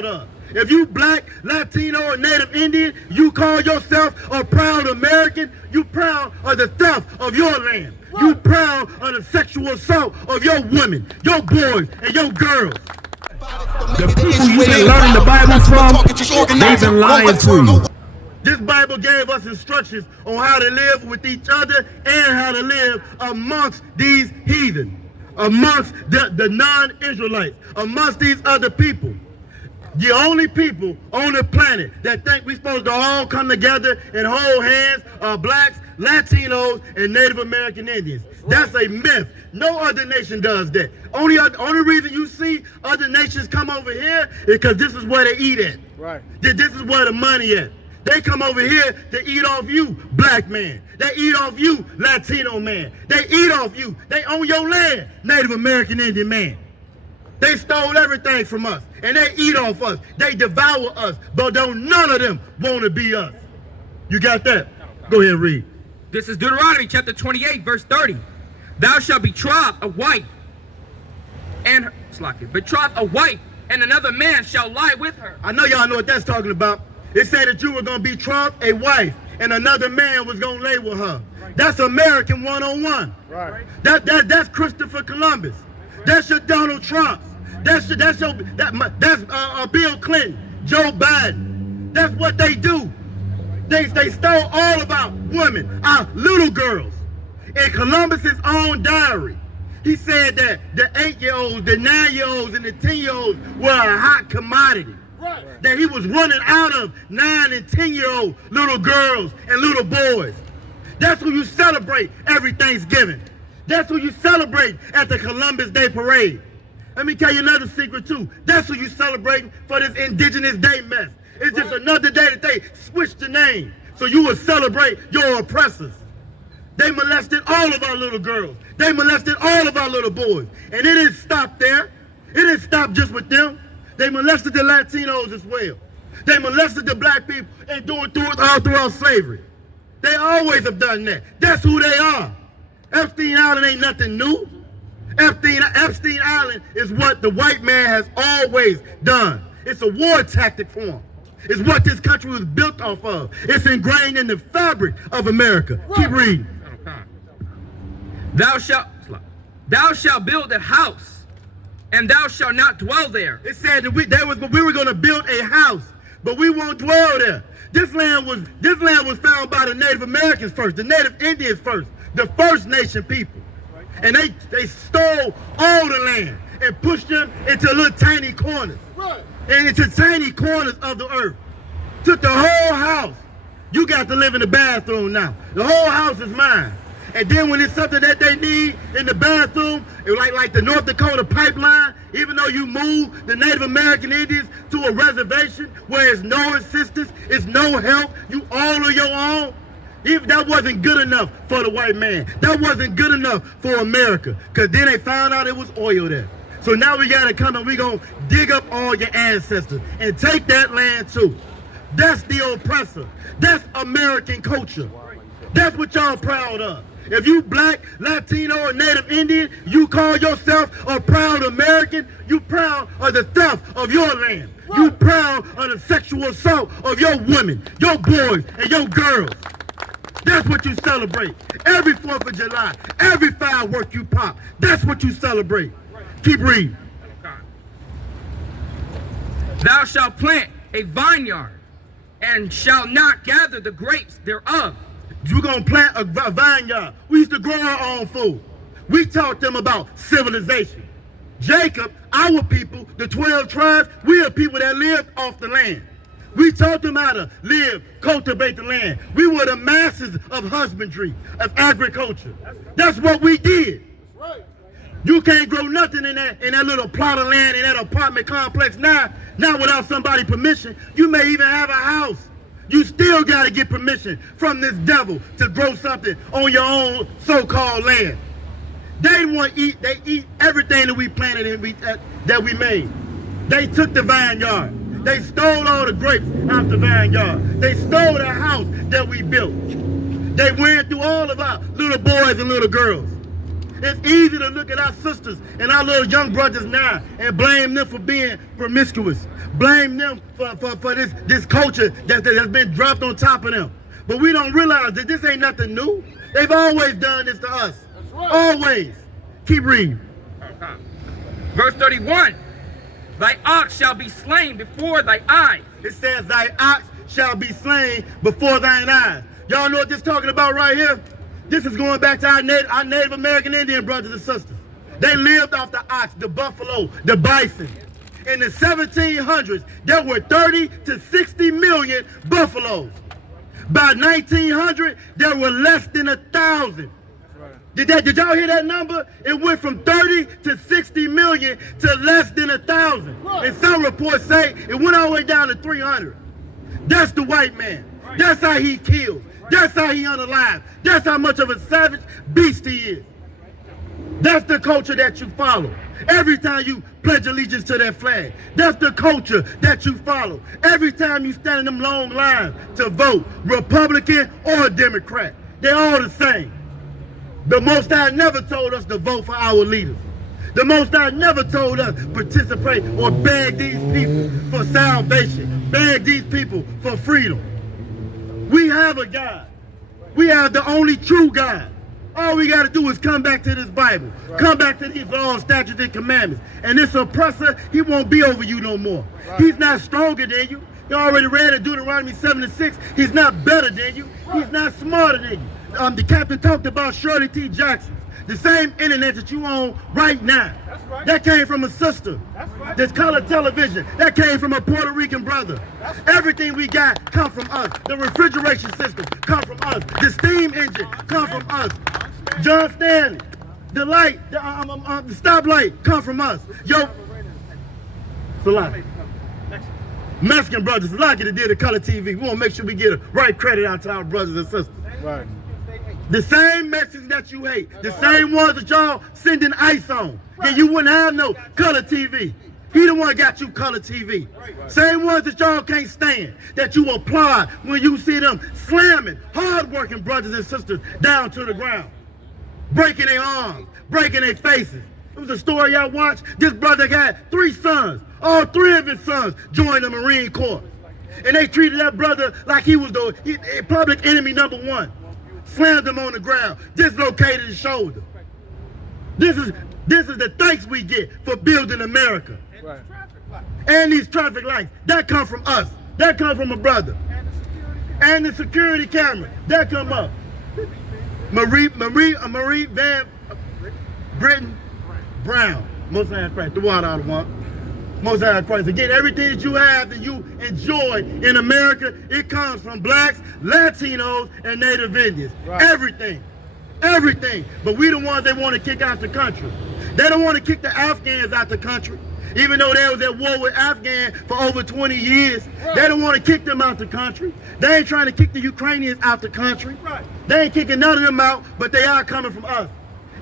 proud of. If you black, Latino, or Native Indian, you call yourself a proud American, you proud of the theft of your land. You proud of the sexual assault of your women, your boys, and your girls. The people you've been learning the Bible from, they've been lying to you. This Bible gave us instructions on how to live with each other and how to live amongst these heathen, amongst the non-Israelites, amongst these other people. The only people on the planet that think we're supposed to all come together and hold hands are blacks, Latinos, and Native American Indians. That's a myth. No other nation does that. Only reason you see other nations come over here is because this is where they eat at. Right. This is where the money at. They come over here to eat off you, black man. They eat off you, Latino man. They eat off you. They own your land, Native American Indian man. They stole everything from us, and they eat off us. They devour us, but don't none of them want to be us. You got that? Go ahead and read. This is Deuteronomy chapter 28, verse 30. Thou shalt betroth a wife, and another man shall lie with her. I know y'all know what that's talking about. It said that you were going to betroth a wife, and another man was going to lay with her. That's American 101. Right. That's Christopher Columbus. That's your Donald Trump. That's Bill Clinton, Joe Biden. That's what they do. They stole all of our women, our little girls. In Columbus's own diary, he said that the 8-year-olds, the 9-year-olds, and the 10-year-olds were a hot commodity. Right. That he was running out of 9 and 10-year-old little girls and little boys. That's who you celebrate every Thanksgiving. That's who you celebrate at the Columbus Day Parade. Let me tell you another secret too. That's who you celebrating for this Indigenous Day mess. It's just another day that they switched the name. So you will celebrate your oppressors. They molested all of our little girls. They molested all of our little boys. And it didn't stop there. It didn't stop just with them. They molested the Latinos as well. They molested the black people and doing it all throughout slavery. They always have done that. That's who they are. Epstein Island ain't nothing new. Epstein Island is what the white man has always done. It's a war tactic for him. It's what this country was built off of. It's ingrained in the fabric of America. Right. Keep reading. Thou shalt build a house, and thou shalt not dwell there. It said that we were going to build a house, but we won't dwell there. This land was found by the Native Americans first, the Native Indians first, the First Nation people. And they stole all the land and pushed them into little tiny corners. Right. And into tiny corners of the earth. Took the whole house. You got to live in the bathroom now. The whole house is mine. And then when it's something that they need in the bathroom, like the North Dakota pipeline, even though you move the Native American Indians to a reservation where there's no assistance, it's no help, you all on your own, even that wasn't good enough for the white man. That wasn't good enough for America. Because then they found out it was oil there. So now we got to come and we're going to dig up all your ancestors and take that land too. That's the oppressor. That's American culture. That's what y'all proud of. If you black, Latino, or Native Indian, you call yourself a proud American, you proud of the theft of your land. You proud of the sexual assault of your women, your boys, and your girls. That's what you celebrate. Every 4th of July, every firework you pop, that's what you celebrate. Keep reading. Thou shalt plant a vineyard, and shalt not gather the grapes thereof. You're going to plant a vineyard. We used to grow our own food. We taught them about civilization. Jacob, our people, the 12 tribes, we are people that lived off the land. We taught them how to live, cultivate the land. We were the masters of husbandry, of agriculture. That's what we did. You can't grow nothing in that little plot of land in that apartment complex now without somebody's permission. You may even have a house. You still got to get permission from this devil to grow something on your own so-called land. They want to eat. They eat everything that we planted and that we made. They took the vineyard. They stole all the grapes out the vineyard. They stole the house that we built. They went through all of our little boys and little girls. It's easy to look at our sisters and our little young brothers now and blame them for being promiscuous. Blame them for this culture that's been dropped on top of them. But we don't realize that this ain't nothing new. They've always done this to us. Right. Always. Keep reading. Verse 31. Thy ox shall be slain before thy eyes. It says, thy ox shall be slain before thine eyes. Y'all know what this is talking about right here? This is going back to our Native American Indian brothers and sisters. They lived off the ox, the buffalo, the bison. In the 1700s, there were 30 to 60 million buffaloes. By 1900, there were less than 1,000. Did y'all hear that number? It went from 30 to 60 million to less than 1,000. And some reports say it went all the way down to 300. That's the white man. That's how he kills. That's how he unalive. That's how much of a savage beast he is. That's the culture that you follow. Every time you pledge allegiance to that flag, that's the culture that you follow. Every time you stand in them long lines to vote, Republican or Democrat, they're all the same. The Most High never told us to vote for our leaders. The Most High never told us to participate or beg these people for salvation, beg these people for freedom. We have a God. We have the only true God. All we got to do is come back to this Bible. Right. Come back to these laws, statutes, and commandments. And this oppressor, he won't be over you no more. Right. He's not stronger than you. You already read in Deuteronomy 7:6. He's not better than you. Right. He's not smarter than you. The captain talked about Shirley T. Jackson. The same internet that you own right now. That's right. That came from a sister. That's right. This color television. That came from a Puerto Rican brother. That's right. Everything we got come from us. The refrigeration system come from us. The steam engine come from us. John Stanley. The light, the stoplight come from us. Yo, it's a lot. Mexican brothers, a lot that did the color TV. We want to make sure we get a right credit out to our brothers and sisters. Right. The same Mexicans that you hate, the same ones that y'all sending ice on, then you wouldn't have no color TV. He the one got you color TV. Same ones that y'all can't stand, that you applaud when you see them slamming hard-working brothers and sisters down to the ground, breaking their arms, breaking their faces. It was a story y'all watched. This brother had 3 sons. All 3 of his sons joined the Marine Corps. And they treated that brother like he was the public enemy #1. Slammed him on the ground, dislocated his shoulder. This is the thanks we get for building America. Right. And these traffic lights, that come from us. That come from a brother. And the security camera, that come up. Marie Van Britton Brown. Most High Christ, the water out of one. Most High Christ. Again, everything that you have that you enjoy in America, it comes from blacks, Latinos, and Native Indians. Right. Everything. Everything. But we the ones they want to kick out the country. They don't want to kick the Afghans out the country. Even though they was at war with Afghan for over 20 years, right. They don't want to kick them out the country. They ain't trying to kick the Ukrainians out the country. Right. They ain't kicking none of them out, but they are coming from us.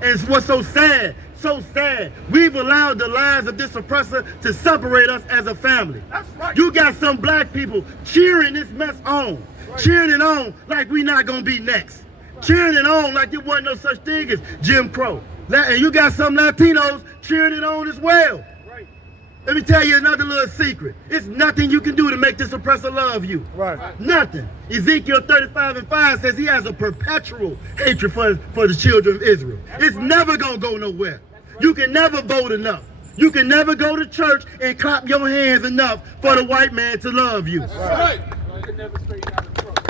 And it's what's so sad. So sad. We've allowed the lies of this oppressor to separate us as a family. That's right. You got some black people cheering this mess on. Right. Cheering it on like we not going to be next. Right. Cheering it on like there wasn't no such thing as Jim Crow. And you got some Latinos cheering it on as well. Right. Let me tell you another little secret. It's nothing you can do to make this oppressor love you. Right. Nothing. Ezekiel 35:5 says he has a perpetual hatred for the children of Israel. That's it's right. Never going to go nowhere. You can never vote enough. You can never go to church and clap your hands enough for the white man to love you. That's right.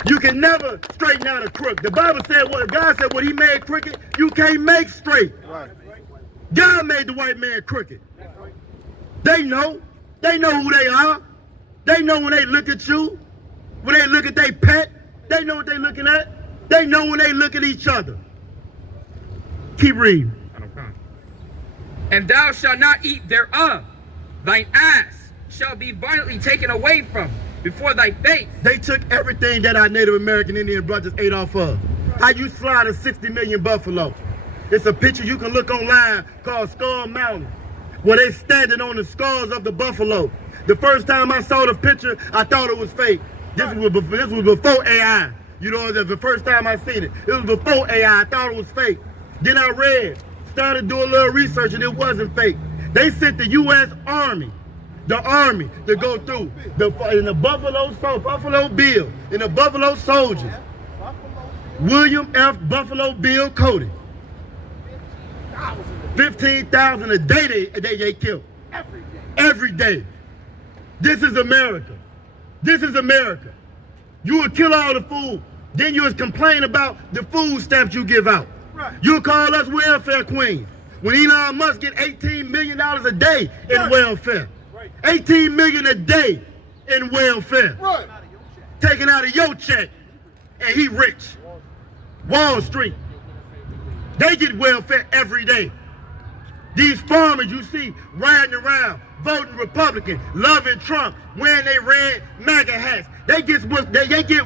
You can never straighten out a crook. The Bible said God said what he made crooked, you can't make straight. Right. God made the white man crooked. They know. They know who they are. They know when they look at you, when they look at their pet, they know what they're looking at. They know when they look at each other. Keep reading. And thou shalt not eat thereof. Thine ass shall be violently taken away from before thy face. They took everything that our Native American Indian brothers ate off of. How you slaughter 60 million buffalo. It's a picture you can look online called Skull Mountain, where they standing on the skulls of the buffalo. The first time I saw the picture, I thought it was fake. This was before AI. You know, the first time I seen it. It was before AI. I thought it was fake. Then I read started doing a little research and it wasn't fake. They sent the U.S. Army, the Army, to go through in the Buffalo Bill, in the Buffalo Soldiers. William F. Buffalo Bill Cody. 15,000 a day they killed. Every day. This is America. This is America. You would kill all the food. Then you would complain about the food stamps you give out. Right. You'll call us welfare queens. When Elon Musk get $18 million a day in welfare. Right. $18 million a day in welfare. Right. Taken out of your check. And he rich. Wall Street. They get welfare every day. These farmers you see riding around, voting Republican, loving Trump, wearing their red MAGA hats. They get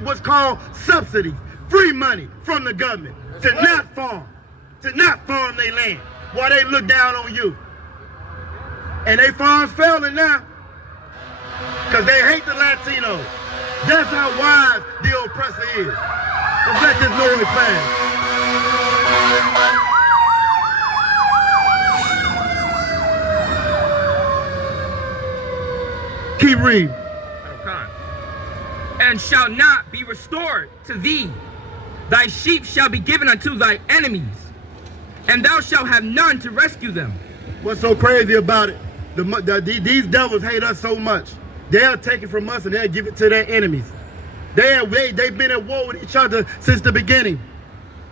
what's called subsidies, free money from the government to not farm their land while they look down on you. And they farms failing now because they hate the Latinos. That's how wise the oppressor is. Let's let this noise pass. Keep reading. And shall not be restored to thee. Thy sheep shall be given unto thy enemies, and thou shalt have none to rescue them. What's so crazy about it? These devils hate us so much. They'll take it from us and they'll give it to their enemies. They've been at war with each other since the beginning.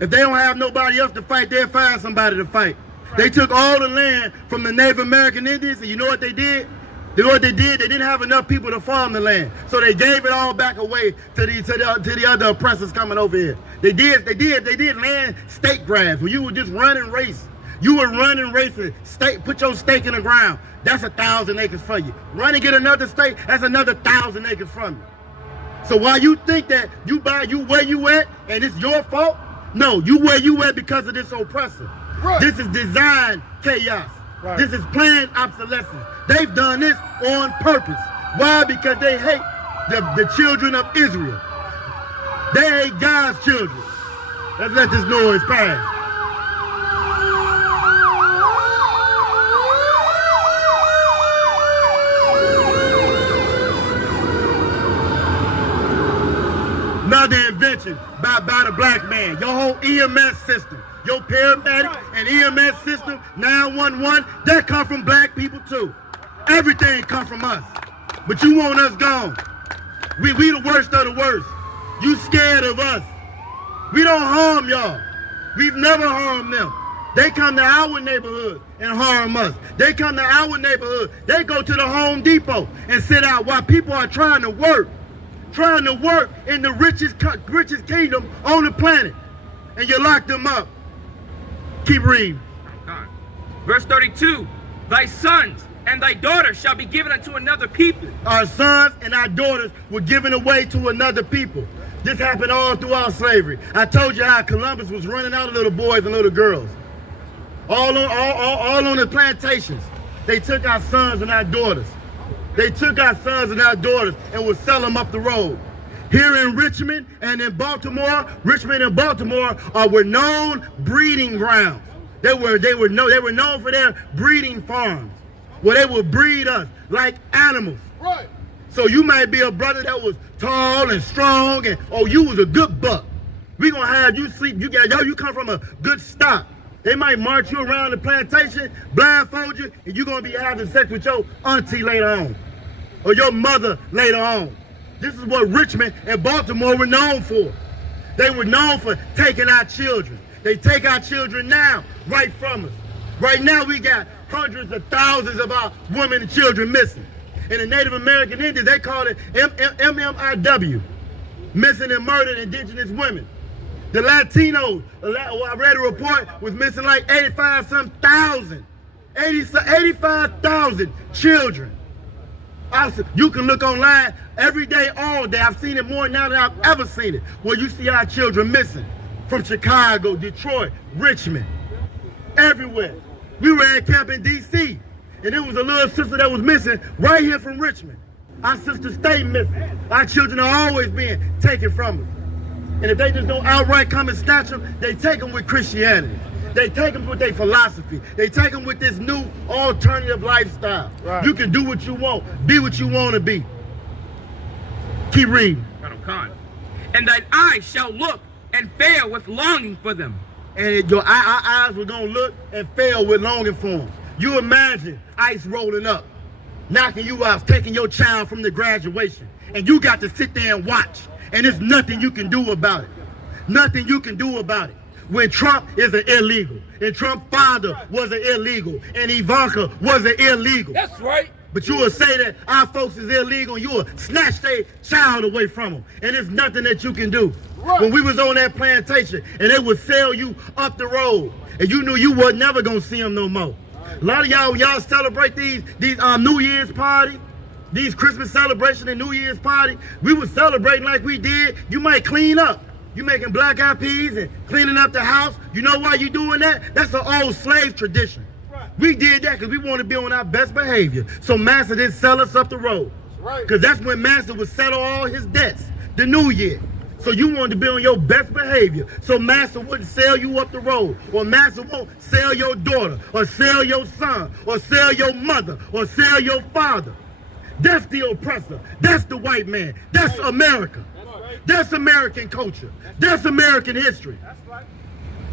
If they don't have nobody else to fight, they'll find somebody to fight. They took all the land from the Native American Indians, and you know what they did? You know what they did? They didn't have enough people to farm the land, so they gave it all back away to the other oppressors coming over here. They did land stake grabs where you would just run and race. You would run and race and put your stake in the ground. That's 1,000 acres for you. Run and get another stake. That's another 1,000 acres from you. So while you think that you where you at and it's your fault, no, you where you at because of this oppressor. Right. This is designed chaos. Right. This is planned obsolescence. They've done this on purpose. Why? Because they hate the children of Israel. They hate God's children. Let's let this noise pass. Another invention by the black man. Your whole EMS system, your paramedic and EMS system, 911, that come from black people too. Everything comes from us. But you want us gone. We the worst of the worst. You scared of us. We don't harm y'all. We've never harmed them. They come to our neighborhood and harm us. They come to our neighborhood. They go to the Home Depot and sit out while people are trying to work in the richest kingdom on the planet. And you lock them up. Keep reading. Verse 32, thy sons and thy daughters shall be given unto another people. Our sons and our daughters were given away to another people. This happened all throughout slavery. I told you how Columbus was running out of little boys and little girls. All on the plantations. They took our sons and our daughters. They took our sons and our daughters and would sell them up the road. Here in Richmond and in Baltimore, Richmond and Baltimore were known breeding grounds. They were known for their breeding farms, where they would breed us like animals. Right. So you might be a brother that was tall and strong, and you was a good buck. We gonna have you sleep. You come from a good stock. They might march you around the plantation, blindfold you, and you're gonna be having sex with your auntie later on, or your mother later on. This is what Richmond and Baltimore were known for. They were known for taking our children. They take our children now, right from us. Right now we got hundreds of thousands of our women and children missing. In the Native American Indians, they call it MMIW, missing and murdered indigenous women. The Latinos, I read a report, was missing like 85,000 children. You can look online every day, all day. I've seen it more now than I've ever seen it, where you see our children missing from Chicago, Detroit, Richmond, everywhere. We were at camp in D.C., and there was a little sister that was missing right here from Richmond. Our sister stayed missing. Our children are always being taken from us. And if they just don't outright come and snatch them, they take them with Christianity. They take them with their philosophy. They take them with this new alternative lifestyle. Right. You can do what you want, be what you want to be. Keep reading. And thine eyes shall look and fail with longing for them. And your eyes were going to look and fail with longing for them. You imagine ICE rolling up, knocking you out, taking your child from the graduation, and you got to sit there and watch, and there's nothing you can do about it. Nothing you can do about it. When Trump is an illegal, and Trump's father was an illegal, and Ivanka was an illegal. That's right. But you will say that our folks is illegal, and you will snatch their child away from them, and there's nothing that you can do. Right. When we was on that plantation, and they would sell you up the road, and you knew you were never gonna see them no more. A lot of y'all celebrate these New Year's parties, these Christmas celebrations and New Year's party. We were celebrating like we did. You might clean up. You making black eyed peas and cleaning up the house. You know why you doing that? That's an old slave tradition. Right. We did that because we want to be on our best behavior. So Master didn't sell us up the road. Right. Because that's when Master would settle all his debts, the New Year. So you wanted to be on your best behavior. So Master wouldn't sell you up the road. Or Master won't sell your daughter, or sell your son, or sell your mother, or sell your father. That's the oppressor. That's the white man. That's America. That's American culture. That's American history.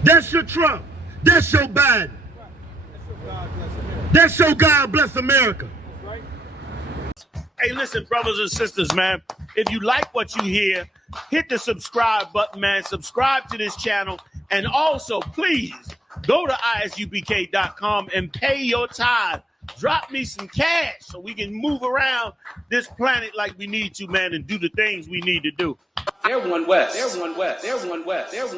That's your Trump. That's your Biden. That's your God bless America. Hey, listen, brothers and sisters, man. If you like what you hear, hit the subscribe button, man. Subscribe to this channel. And also, please, go to ISUPK.com and pay your tithe. Drop me some cash so we can move around this planet like we need to, man, and do the things we need to do. They're one west. They're one west. They're one west. They're one.